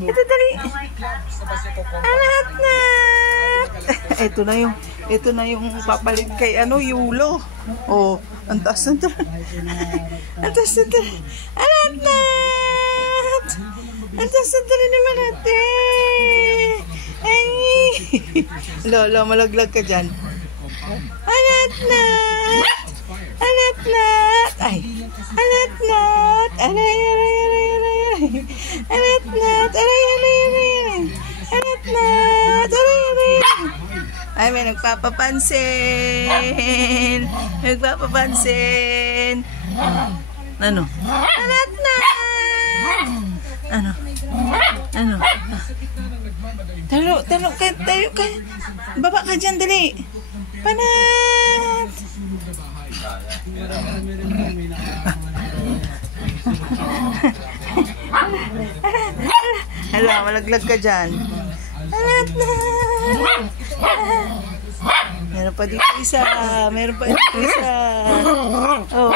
Ito, dali. Anak na. Ito na yung papalit kay Yulo. Oh, ang taas na. Ang taas na. Anak na. Ang taas na naman natin. Ay. Lolo, malaglag ka dyan. Anak na. Anak na. Ay. Anak na. Aray. Anak na. Aray. Anak na. Aray. Ay, may nagpapapansin. Ano? Anak na. Ano? Talo ka. Baba ka dyan, dali. Panat. Hala, malaglag ka dyan. Anak na. Meron pa dito isa. Oh.